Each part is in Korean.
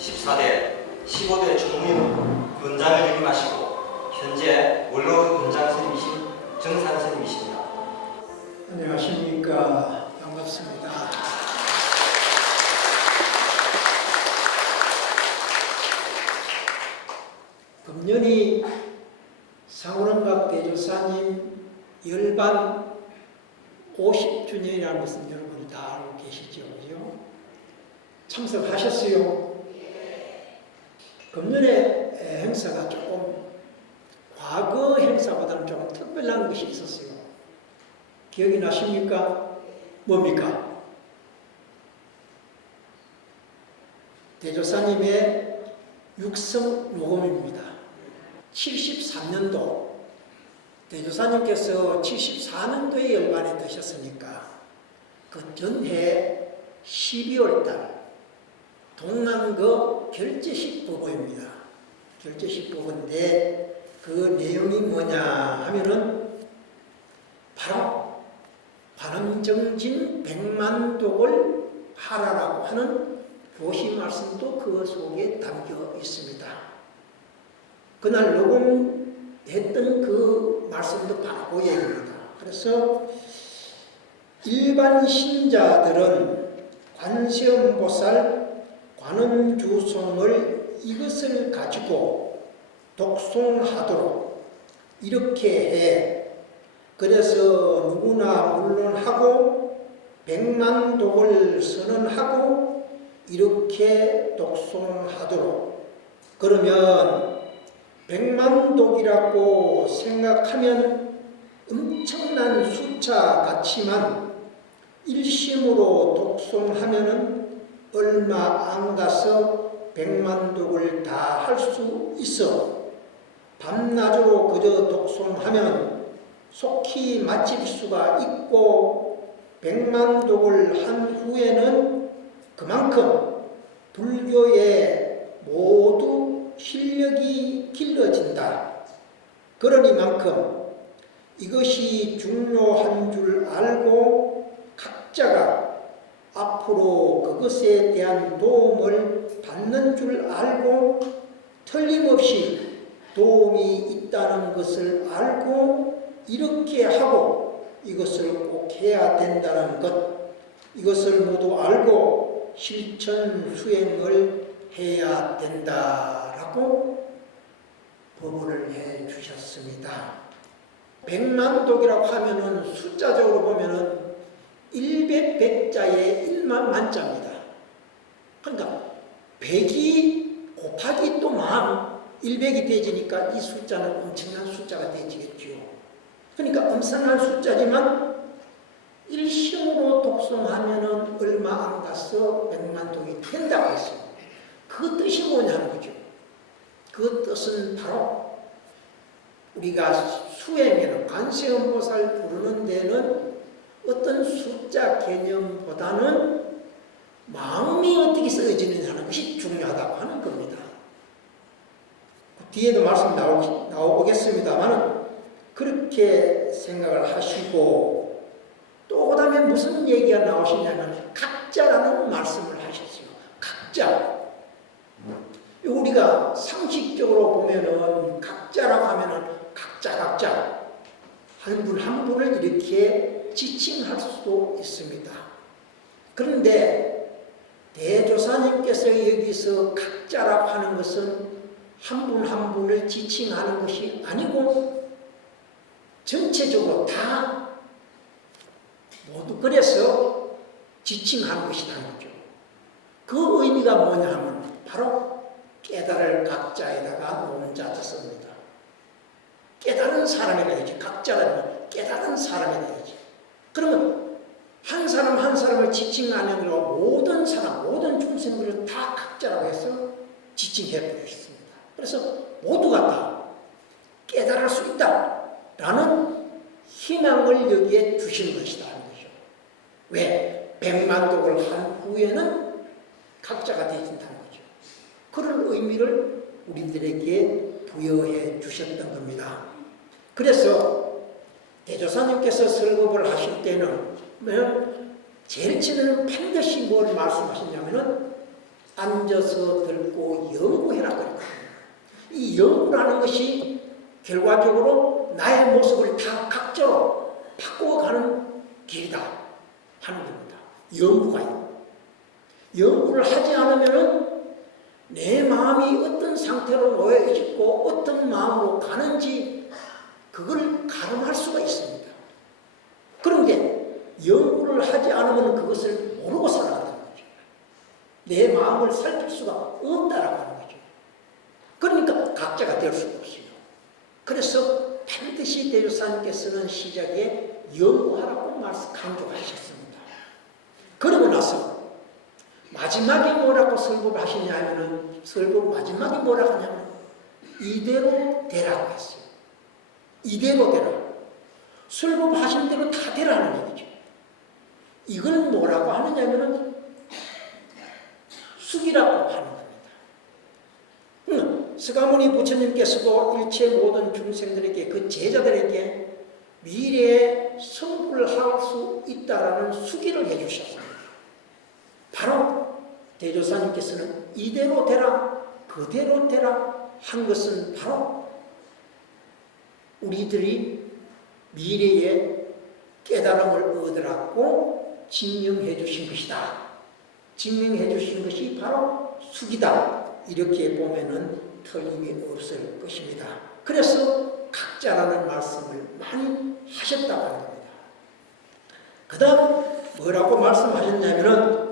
14대, 15대 총무임 원장을 역임하시고 현재 원로 원장 선임이신 정산 선임이십니다. 안녕하십니까. 반갑습니다. 금년이 상원원각 대조사님 열반 50주년이라는 것은 여러분이 다 알고 계시죠? 그죠? 참석하셨어요? 금년의 행사가 조금 과거 행사보다는 좀 특별한 것이 있었어요. 기억이 나십니까? 뭡니까? 대조사님의 육성 녹음입니다. 73년도 대조사님께서 74년도에 열반에 드셨으니까 그 전해 12월달 동남거 결제식 보고입니다. 결제식 보고인데 그 내용이 뭐냐 하면은 바로 관음정진 100만독을 하라라고 하는 교시 말씀도 그 속에 담겨 있습니다. 그날 녹음했던 그 말씀도 바로 그 얘기입니다. 그래서 일반 신자들은 관세음보살 관음주송을 이것을 가지고 독송하도록 이렇게 해. 그래서 누구나 물론하고 100만독을 선언하고 이렇게 독송하도록. 그러면 100만독이라고 생각하면 엄청난 숫자 같지만 일심으로 독송하면은 얼마 안 가서 100만독을 다 할 수 있어. 밤낮으로 그저 독송하면 속히 마칠 수가 있고 100만독을 한 후에는 그만큼 불교에 모두 실력이 길러진다. 그러니만큼 이것이 중요한 줄 알고 각자가 앞으로 그것에 대한 도움을 받는 줄 알고 틀림없이 도움이 있다는 것을 알고 이렇게 하고 이것을 꼭 해야 된다는 것, 이것을 모두 알고 실천 수행을 해야 된다라고 법을 해 주셨습니다. 100만독이라고 하면은 숫자적으로 보면은 100자에 1만 만자입니다. 그러니까 100이 곱하기 또 만 100이 되지니까 이 숫자는 엄청난 숫자가 되지겠죠. 그러니까 엄청난 숫자지만 일심으로 독송하면은 얼마 안 가서 100만독이 된다고 했어요. 그 뜻이 뭐냐는 거죠. 그 뜻은 바로 우리가 수행에는 관세음보살 부르는 데는 어떤 숫자 개념보다는 마음이 어떻게 쓰여지느냐는 것이 중요하다고 하는 겁니다. 뒤에도 말씀 나오겠습니다만 그렇게 생각을 하시고 또 그 다음에 무슨 얘기가 나오시냐면 각자라는 말씀을 하셨어요. 각자. 우리가 상식적으로 보면은 각자라고 하면은 각자 한 분 한 분을 이렇게 지칭할 수도 있습니다. 그런데 대조사님께서 여기서 각자라고 하는 것은 한 분 한 분을 지칭하는 것이 아니고 전체적으로 다 모두 그래서 지칭한 것이라는 거죠. 그 의미가 뭐냐 하면 바로 깨달을 각자에다가 논자 씁니다. 깨달은 사람이 되야지. 각자라면 깨달은 사람이 되야지. 그러면 한 사람 한 사람을 지칭하는 거로 모든 사람, 모든 중생들을 다 각자라고 해서 지칭해 버렸습니다. 그래서 모두가 다 깨달을 수 있다라는 희망을 여기에 주신 것이다 하는 거죠. 왜? 100만독을 한 후에는 각자가 되어진다는 거죠. 그런 의미를 우리들에게 부여해 주셨던 겁니다. 그래서 대조사님께서 설법을 하실 때는 제일 처음에는 반드시 뭘 말씀하셨냐면은 앉아서 듣고 연구해라 그랬거든요. 이 연구라는 것이 결과적으로 나의 모습을 다 각자로 바꿔가는 길이다 하는 겁니다. 연구가요. 연구를 하지 않으면 내 마음이 어떤 상태로 놓여 있고 어떤 마음으로 가는지 그걸 가늠할 수가 있습니다. 그런데 연구를 하지 않으면 그것을 모르고 살아가는 거죠. 내 마음을 살필 수가 없다라고 하는 거죠. 그러니까 각자가 될 수가 없어요. 그래서 반드시 대조사님께서는 시작에 연구하라고 강조하셨습니다. 그러고 나서 마지막에 뭐라고 설법을 하시냐면은 설법 마지막에 뭐라고 하냐면 이대로 되라고 했어요. 이대로 되라. 설법 하신 대로 다 되라는 얘기죠. 이걸 뭐라고 하느냐면은 숙이라고 하는 겁니다. 스가모니 부처님께서도 일체 모든 중생들에게 그 제자들에게 미래에 성불을 할 수 있다라는 수기를 해주셨습니다. 바로 대조사님께서는 이대로 되라, 그대로 되라 한 것은 바로 우리들이 미래에 깨달음을 얻으라고 증명해 주신 것이다. 증명해 주신 것이 바로 수기다. 이렇게 보면은 틀림이 없을 것입니다. 그래서 각자라는 말씀을 많이 하셨다고 하는 겁니다. 그 다음 뭐라고 말씀하셨냐면은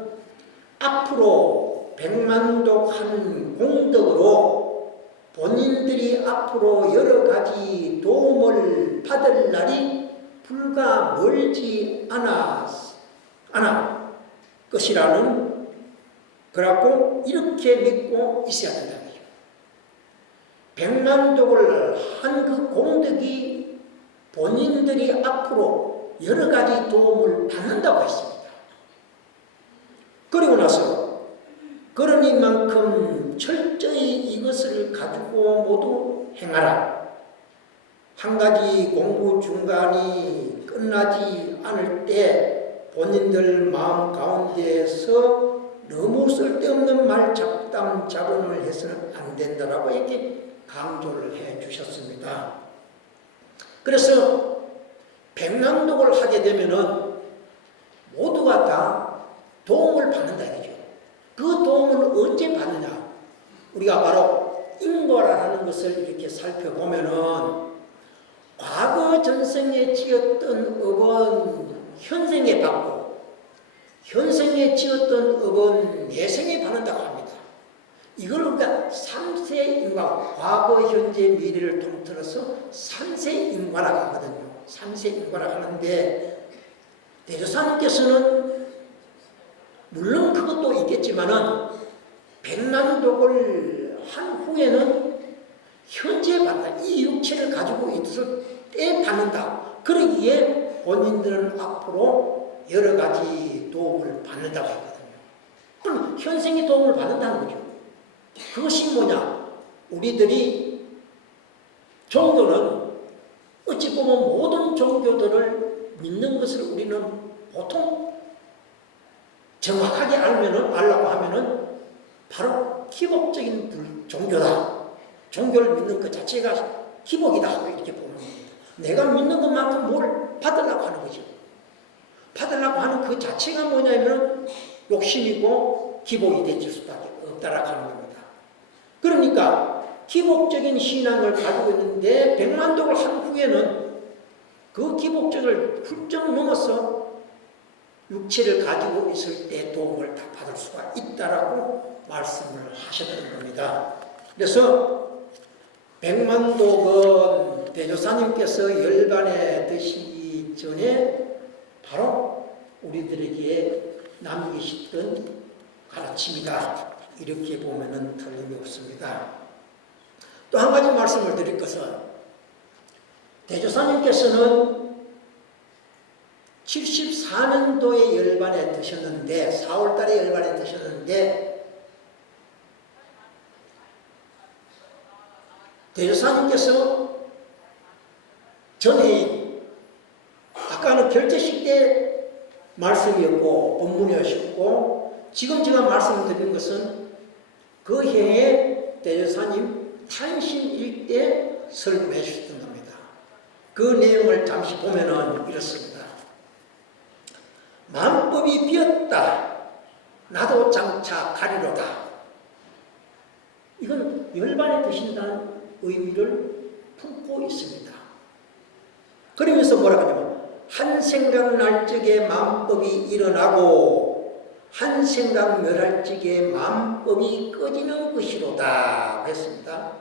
앞으로 백만독한 공덕으로 본인들이 앞으로 여러 가지 도움을 받을 날이 불과 멀지 않아 것이라는 그래갖고 이렇게 믿고 있어야 된다는 거죠. 백만독을 한 그 공덕이 본인들이 앞으로 여러 가지 도움을 받는다고 했습니다. 그리고 나서 그러니만큼 철저히 이것을 가지고 모두 행하라. 한 가지 공부 중간이 끝나지 않을 때 본인들 마음 가운데에서 너무 쓸데없는 말 잡담 자본을 해서는 안 된다라고 이렇게 강조를 해 주셨습니다. 그래서 백만독을 하게 되면은 모두가 다 도움을 받는다 이거죠. 그 도움을 언제 받느냐? 우리가 바로 인과라는 것을 이렇게 살펴보면은 과거 전생에 지었던 업은 현생에 받고 현생에 지었던 업은 내생에 받는다고 합니다. 이걸 우리가 3세 인과, 과거, 현재, 미래를 통틀어서 3세 인과라고 하거든요. 3세 인과라고 하는데 대조사님께서는 물론 그것도 있겠지만은 백만독을 한 후에는 현재 받다. 이 육체를 가지고 있을 때 받는다. 그러기에 본인들은 앞으로 여러 가지 도움을 받는다고 했거든요. 그럼 현생의 도움을 받는다는 거죠. 그것이 뭐냐? 우리들이 종교는 어찌 보면 모든 종교들을 믿는 것을 우리는 보통 정확하게 알라고 하면은 바로 기복적인 종교다. 종교를 믿는 것 자체가 기복이다. 이렇게 보는 겁니다. 내가 믿는 것만큼 뭘 받으려고 하는 거죠. 받으려고 하는 그 자체가 뭐냐면 욕심이고 기복이 되질 수밖에 없다라고 하는 겁니다. 그러니까 기복적인 신앙을 가지고 있는데 백만독을 한 후에는 그 기복적을 훌쩍 넘어서 육체를 가지고 있을 때 도움을 다 받을 수가 있다라고 말씀을 하셨던 겁니다. 그래서 백만독은 대조사님께서 열반에 드시기 전에 바로 우리들에게 남기셨던 가르침이다. 이렇게 보면은 틀림이 없습니다. 또 한 가지 말씀을 드릴 것은 대조사님께서는 74년도에 열반에 드셨는데 4월달에 열반에 드셨는데 대조사님께서 전해인 아까는 결제식 때 말씀이었고 본문이었고 지금 제가 말씀드린 것은 그 해에 대제사님 탄신일 때 설교해 주셨던 겁니다. 그 내용을 잠시 보면은 이렇습니다. 만법이 비었다. 나도 장차 가리로다. 이건 열반에 드신다는 의미를 품고 있습니다. 그러면서 뭐라고 하냐면 한 생각 날 적에 만법이 일어나고 한 생각 멸할 적에 만법이 꺼지는 것이로다 했습니다.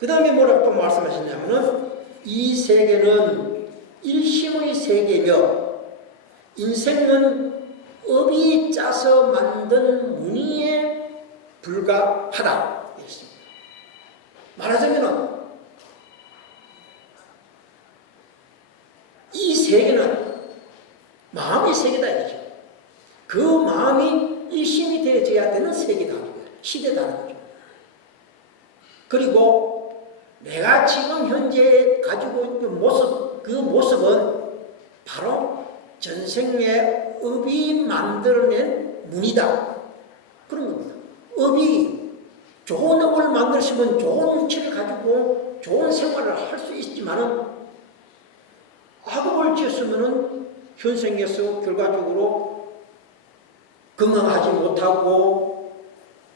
그 다음에 뭐라고 또 말씀하셨냐면은 이 세계는 일심의 세계며 인생은 업이 짜서 만든 무늬에 불과하다 했습니다. 말하자면 이 세계는 마음의 세계다 이거죠. 그 마음이 일심이 되어져야 되는 세계다, 시대다는 거죠. 그리고 내가 지금 현재 가지고 있는 모습, 그 모습은 바로 전생의 업이 만들어낸 문이다. 그런 겁니다. 업이 좋은 업을 만드시면 좋은 운치를 가지고 좋은 생활을 할 수 있지만은 악업을 지었으면은 현생에서 결과적으로 건강하지 못하고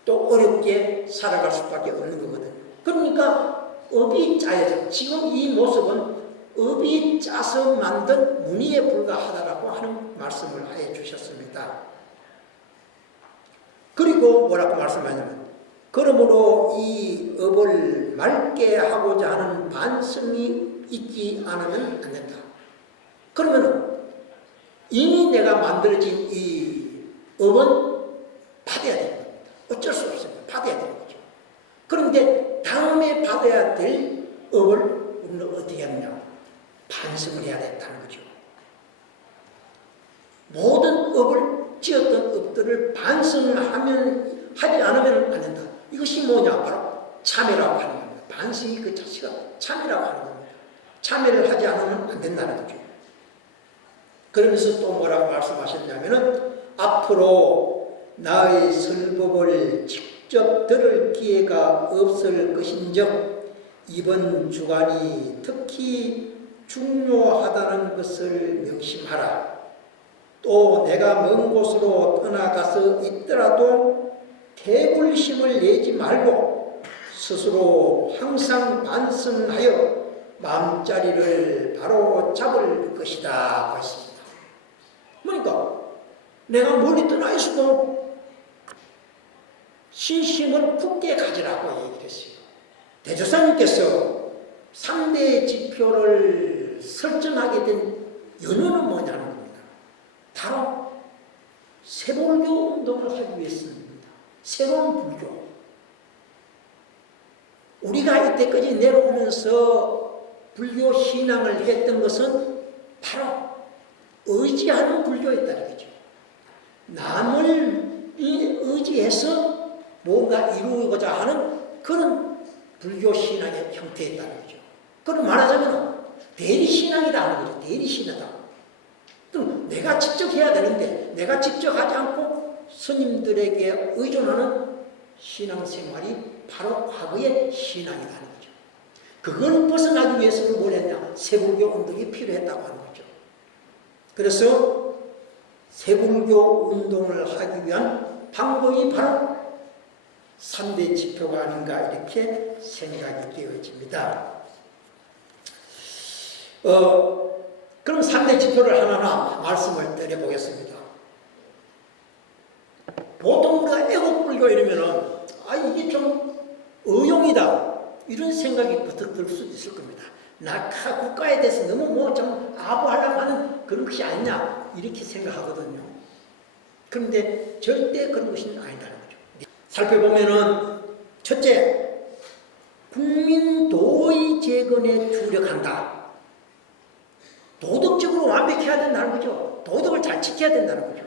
또 어렵게 살아갈 수밖에 없는 거거든요. 그러니까 업이 짜여져. 지금 이 모습은 업이 짜서 만든 무늬에 불과하다라고 하는 말씀을 해 주셨습니다. 그리고 뭐라고 말씀하냐면 그러므로 이 업을 맑게 하고자 하는 반성이 있지 않으면 안 된다. 그러면 이미 내가 만들어진 이 업은 받아야 됩니다. 어쩔 수 없습니다. 받아야 되는 거죠. 그런데 다음에 받아야 될 업을 우리는 어떻게 하느냐? 반성을 해야 된다는 거죠. 모든 업을 지었던 업들을 반성하면 하지 않으면 안 된다. 이것이 뭐냐? 바로 참회라고 하는 겁니다. 반성이 그 자체가 참회라고 하는 겁니다. 참회를 하지 않으면 안 된다는 거죠. 그러면서 또 뭐라고 말씀하셨냐면은 앞으로 나의 설법을 직접 들을 기회가 없을 것인즉 이번 주간이 특히 중요하다는 것을 명심하라. 또 내가 먼 곳으로 떠나가서 있더라도 개굴심을 내지 말고 스스로 항상 반성하여 마음자리를 바로 잡을 것이다 했습니다. 그러니까 내가 멀리 떠나 있어도 신심을 굳게 가지라고 얘기를 했어요. 대조사님께서 3대 지표를 설정하게 된 연유는 뭐냐는 겁니다. 바로 세불교 운동을 하기 위해서입니다. 새로운 불교. 우리가 이때까지 내려오면서 불교 신앙을 했던 것은 바로 의지하는 불교였다는 거죠. 남을 의지해서 뭔가 이루고자 하는 그런 불교 신앙의 형태였다는 거죠. 그럼 말하자면 대리신앙이다 하는 거죠. 대리신앙이다. 그럼 내가 직접 해야 되는데 내가 직접 하지 않고 스님들에게 의존하는 신앙생활이 바로 과거의 신앙이라는 거죠. 그걸 벗어나기 위해서는 뭘 했냐? 세불교 운동이 필요했다고 하는 거죠. 그래서 세불교 운동을 하기 위한 방법이 바로 3대 지표가 아닌가 이렇게 생각이 되어집니다. 그럼 3대 지표를 하나하나 말씀을 드려보겠습니다. 보통 우리가 애국불교 이러면은 이게 좀 의용이다 이런 생각이 부터 들 수도 있을 겁니다. 나 국가에 대해서 너무 좀 아부하려고 하는 그런 것이 아니냐 이렇게 생각하거든요. 그런데 절대 그런 것이 아니다는 거죠. 살펴보면은 첫째, 국민 도의 재건에 주력한다. 도덕적으로 완벽해야 된다는 거죠. 도덕을 잘 지켜야 된다는 거죠.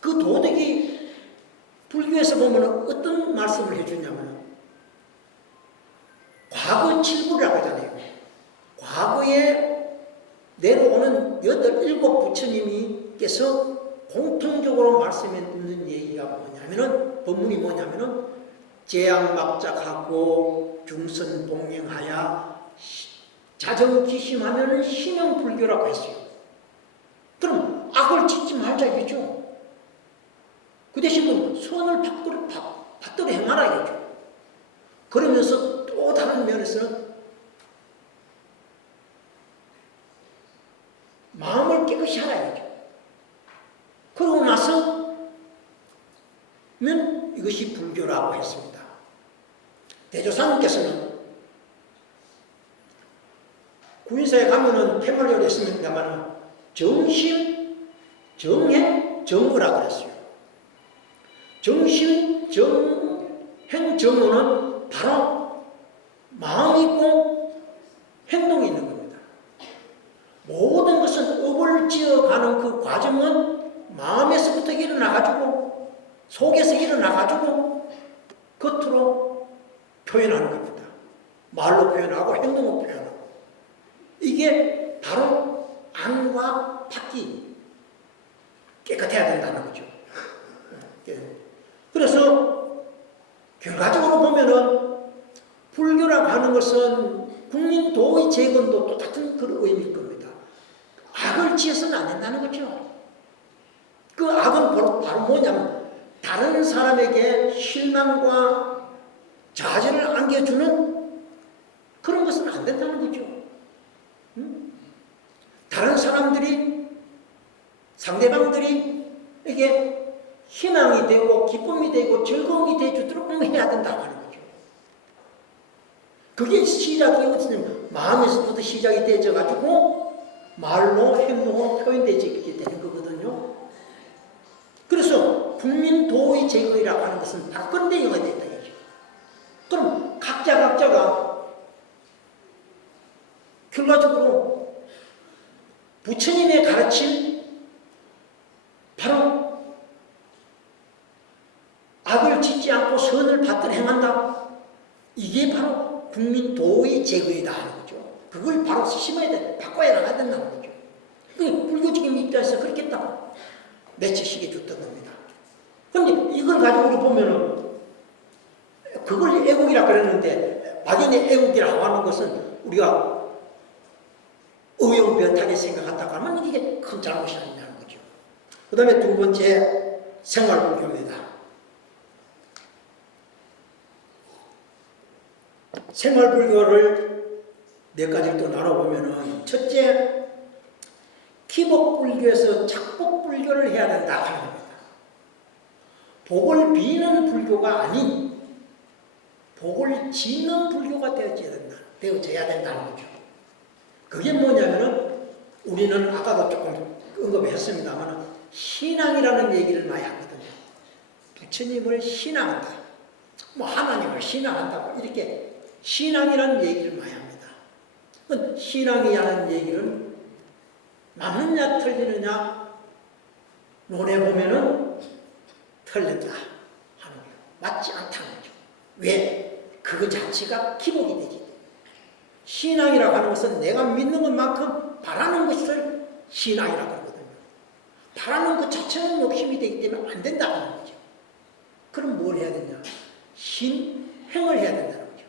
그 도덕이 불교에서 보면 어떤 말씀을 해주냐면 과거 칠부라고 하잖아요. 과거에 내려오는 7 부처님께서 공통적으로 결정적으로 말씀에 있는 얘기가 뭐냐면은, 본문이 뭐냐면은, 재앙막작하고 중선봉행하여 자정기심하면은 신형불교라고 했어요. 그럼 악을 짓지 말자 이거죠. 그 대신 선을 받들어 행하라 이거죠. 그러면서 또 다른 면에서는 마음을 깨끗이 하라 이거죠. 그러고 나서면 이것이 불교라고 했습니다. 대조사님께서는 구인사에 가면은 폐말려를 했습니다만 정심, 정행, 정의라고 그랬어요. 정심, 정행, 정의는 바로 마음이 있고 행동이 있는 겁니다. 모든 것은 업을 지어가는 그 과정은 마음에서부터 일어나가지고 속에서 일어나가지고 겉으로 표현하는 겁니다. 말로 표현하고 행동으로 표현하고. 이게 바로 안과 밖이 깨끗해야 된다는 거죠. 그래서 결과적으로 보면은 불교라고 하는 것은 국민 도의 재건도 똑같은 그런 의미일 겁니다. 악을 지어서는 안 된다는 거죠. 그 악은 바로 뭐냐면 다른 사람에게 실망과 좌절을 안겨주는 그런 것은 안 된다는 거죠. 다른 사람들이, 상대방들이 이게 희망이 되고 기쁨이 되고 즐거움이 되주도록 해야 된다고 하는 거죠. 그게 시작이 어떻냐면 마음에서부터 시작이 되어가지고 말로 행동으로 표현되게 되는 거거든요. 그래서 국민 도의 제거이라고 하는 것은 바로 그런 내용이 되다 이거죠. 그럼 각자가 결과적으로 부처님의 가르침, 바로 악을 짓지 않고 선을 받들어 행한다. 이게 바로 국민 도의 제거이다 하는 거죠. 그걸 바로 심어야 돼, 바꿔야 나가야 된다는 거죠. 불교적인 입장에서 그렇겠다. 맺히시게 줬던 겁니다. 그런데 이걸 가지고 우리 보면은 그걸 애국이라 그랬는데 막연히 애국이라고 하는 것은 우리가 의용변하게 생각한다고 하면 이게 큰 잘못이 아니냐는 거죠. 그 다음에 두 번째 생활불교입니다. 생활불교를 몇 가지를 또 나눠보면은 첫째, 기복불교에서 착복불교를 해야 된다 하는 겁니다. 복을 비는 불교가 아닌 복을 짓는 불교가 되어져야 된다는 거죠. 그게 뭐냐면은 우리는 아까도 조금 언급했습니다만 신앙이라는 얘기를 많이 하거든요. 부처님을 신앙한다, 뭐 하나님을 신앙한다, 이렇게 신앙이라는 얘기를 많이 합니다. 신앙이라는 얘기는 맞느냐 틀리느냐 논해보면은 틀렸다 하는 거예요. 맞지 않다는 거죠. 왜? 그거 자체가 기복이 되지. 신앙이라고 하는 것은 내가 믿는 것만큼 바라는 것을 신앙이라고 하거든요. 바라는 것 자체는 욕심이 되기 때문에 안 된다는 거죠. 그럼 뭘 해야 되냐? 신행을 해야 된다는 거죠.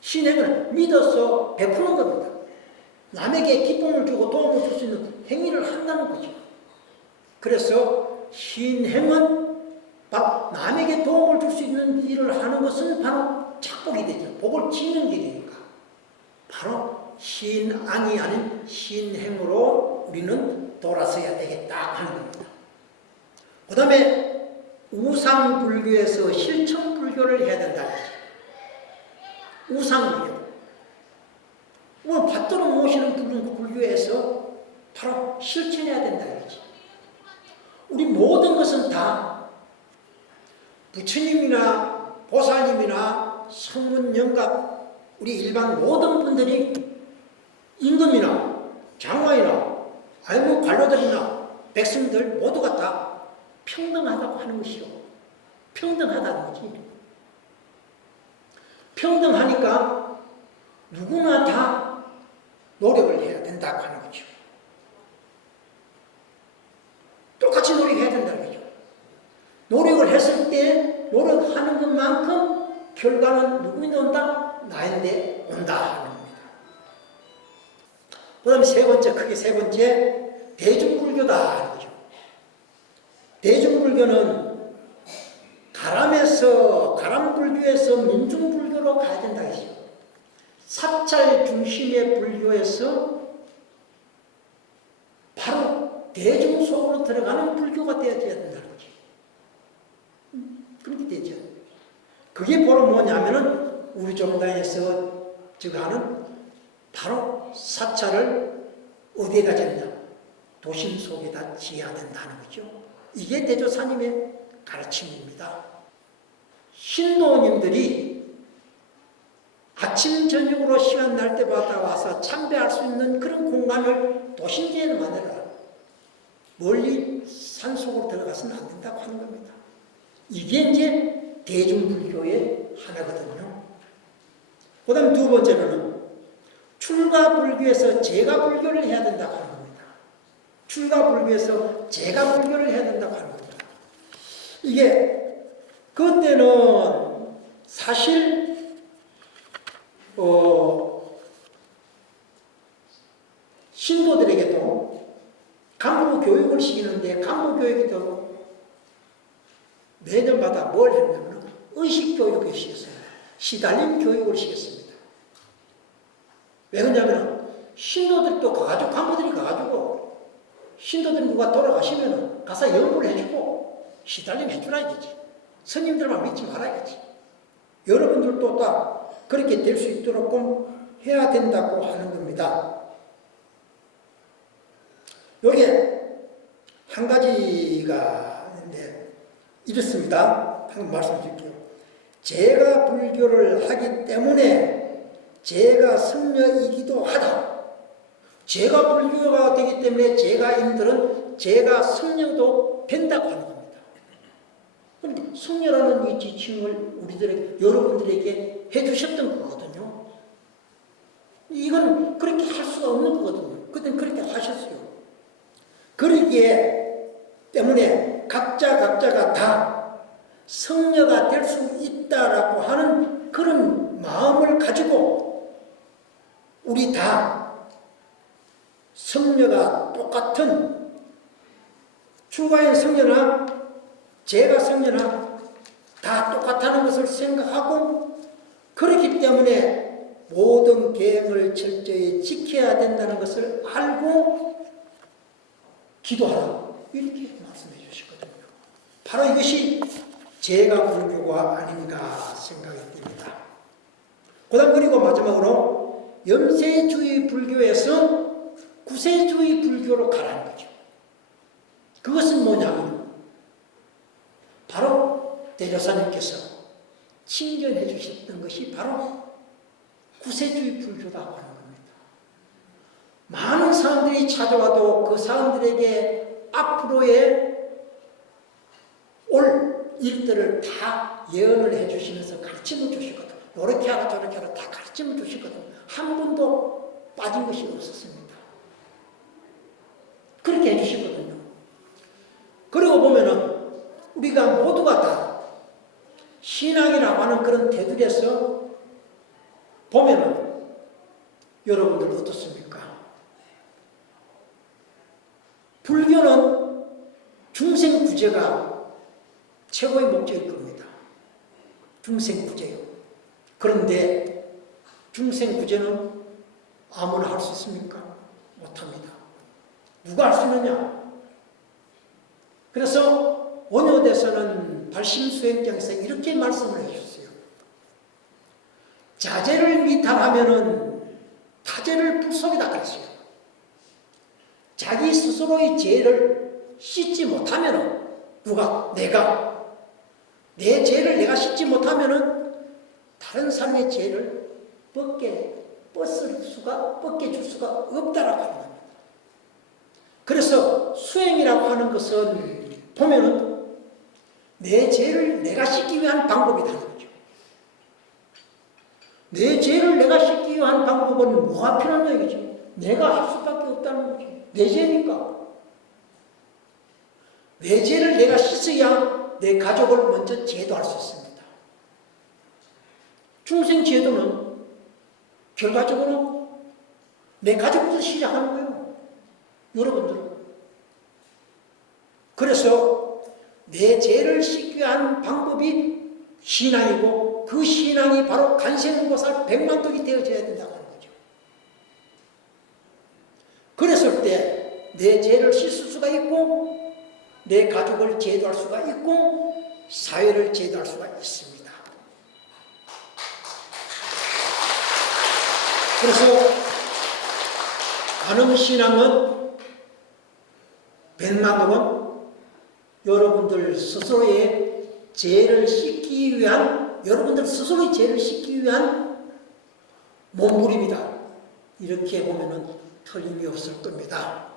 신행을 믿어서 베푸는 겁니다. 남에게 기쁨을 주고 도움을 줄 수 있는 행위를 한다는 거죠. 그래서 신행은 바로 남에게 도움을 줄 수 있는 일을 하는 것은 바로 착복이 되죠. 복을 짓는 길이니까. 바로 신앙이 아닌 신행으로 우리는 돌아서야 되겠다 하는 겁니다. 그 다음에 우상불교에서 실천불교를 해야 된다는 거죠. 우상불교. 뭐 받들어 모시는 불교에서 바로 실천해야 된다는 거지. 우리 모든 것은 다 부처님이나 보살님이나 성문 영각, 우리 일반 모든 분들이 임금이나 장관이나 아니면 관료들이나 백성들 모두가 다 평등하다고 하는 것이요. 평등하다는 거지. 평등하니까 누구나 다 노력을 해야 된다고 하는 거죠. 똑같이 노력해야 된다는 거죠. 했을 때 노력하는 것만큼 결과는 누구인데 온다? 나인데 온다 하는 겁니다. 그 다음에 세 번째, 크게 세 번째, 대중불교다 하는 거죠. 대중불교는 가람불교에서 민중불교로 가야 된다 했어요. 사찰 중심의 불교에서 바로 대중 속으로 들어가는 불교가 되어야 된다는 거지. 그렇게 되죠. 그게 바로 뭐냐면은 우리 종당에서 하는 바로 사찰을 어디에다 짓냐? 도심 속에다 지어야 된다는 거죠. 이게 대조사님의 가르침입니다. 신도님들이 아침 저녁으로 시간 날 때마다 와서 참배할 수 있는 그런 공간을 도심지에 만들어라. 멀리 산속으로 들어가서는 안 된다고 하는 겁니다. 이게 이제 대중불교의 하나거든요. 그 다음 두 번째로는 출가불교에서 제가불교를 해야 된다고 하는 겁니다. 출가불교에서 제가불교를 해야 된다고 하는 겁니다. 이게 그때는 사실 신도들에게도 간부 교육을 시키는데 간부 교육에도 매년마다 뭘 했냐면 의식 교육을 시켰어요. 시달림 교육을 시켰습니다. 왜 그러냐면 신도들도 가가지고 간부들이 가가지고 신도들 누가 돌아가시면 가서 연구를 해주고 시달림 해주라야지. 스님들만 믿지 말아야지. 여러분들도 다 그렇게 될 수 있도록 해야 된다고 하는 겁니다. 여기에 한 가지가 있는데 이렇습니다. 한번 말씀드릴게요. 제가 불교를 하기 때문에 제가 승려이기도 하다. 제가 불교가 되기 때문에 제가인들은 제가 승려도 된다고 하는 겁니다. 그런데 승려라는 이 지칭을 우리들에게, 여러분들에게 해주셨던 거거든요. 이건 그렇게 할 수가 없는 거거든요. 그때는 그렇게 하셨어요. 그러기에 때문에 각자가 다 성녀가 될 수 있다라고 하는 그런 마음을 가지고 우리 다 성녀가 똑같은 출가인 성녀나 제가 성녀나 다 똑같다는 것을 생각하고 그렇기 때문에 모든 계행을 철저히 지켜야 된다는 것을 알고 기도하라 이렇게 말씀해 주시거든요. 바로 이것이 제가 불교가 아닌가 생각이 듭니다. 그 다음 그리고 마지막으로 염세주의 불교에서 구세주의 불교로 가라는 거죠. 그것은 뭐냐면 바로 대조사님께서 칭견해 주셨던 것이 바로 구세주의 불교라고 하는 겁니다. 많은 사람들이 찾아와도 그 사람들에게 앞으로의 올 일들을 다 예언을 해주시면서 가르침을 주시거든요. 이렇게 하라 저렇게 하라 다 가르침을 주시거든요. 한 번도 빠진 것이 없었습니다. 그렇게 해주시거든요. 그리고 보면은 우리가 모두가 다 신앙이라고 하는 그런 테두리에서 보면은 여러분들 어떻습니까? 불교는 중생구제가 최고의 목적일 겁니다. 중생구제요. 그런데 중생구제는 아무나 할 수 있습니까? 못합니다. 누가 할 수 있느냐? 그래서 원효대서는 발심수행장에서 이렇게 말씀을 해주셨어요. 자제를 미탈하면은 타제를 불속이다 그랬어요. 자기 스스로의 죄를 씻지 못하면은 누가? 내가 내 죄를 내가 씻지 못하면은 다른 사람의 죄를 벗겨줄 수가 없다라고 하는 겁니다. 그래서 수행이라고 하는 것은 보면은 내 죄를 내가 씻기 위한 방법이라는 거죠. 내 죄를 내가 씻기 위한 방법은 뭐가 필요한 얘기죠? 내가 할 수밖에 없다는 거죠. 내 죄니까. 내 죄를 내가 씻어야 내 가족을 먼저 제도할 수 있습니다. 중생제도는 결과적으로 내 가족부터 시작하는 거예요. 여러분들은. 그래서 내 죄를 씻기 위한 방법이 신앙이고 그 신앙이 바로 간세음보살 백만덕이 되어져야 된다고 하는 거죠. 그랬을 때 내 죄를 씻을 수가 있고 내 가족을 제도할 수가 있고 사회를 제도할 수가 있습니다. 그래서 관음신앙은 백만덕은 여러분들 스스로의 죄를 씻기 위한 여러분들 스스로의 죄를 씻기 위한 몸부림이다. 이렇게 보면은 틀림이 없을 겁니다.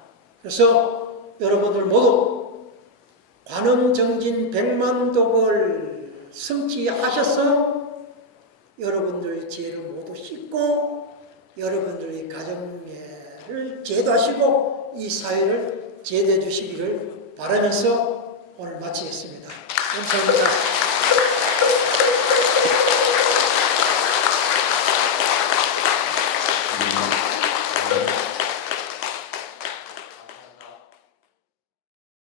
그래서 여러분들 모두 관음정진 백만덕을 성취하셔서 여러분들 죄를 모두 씻고 여러분들의 가정을 제도하시고 이 사회를 제도해 주시기를 바라면서 오늘 마치겠습니다. 감사합니다.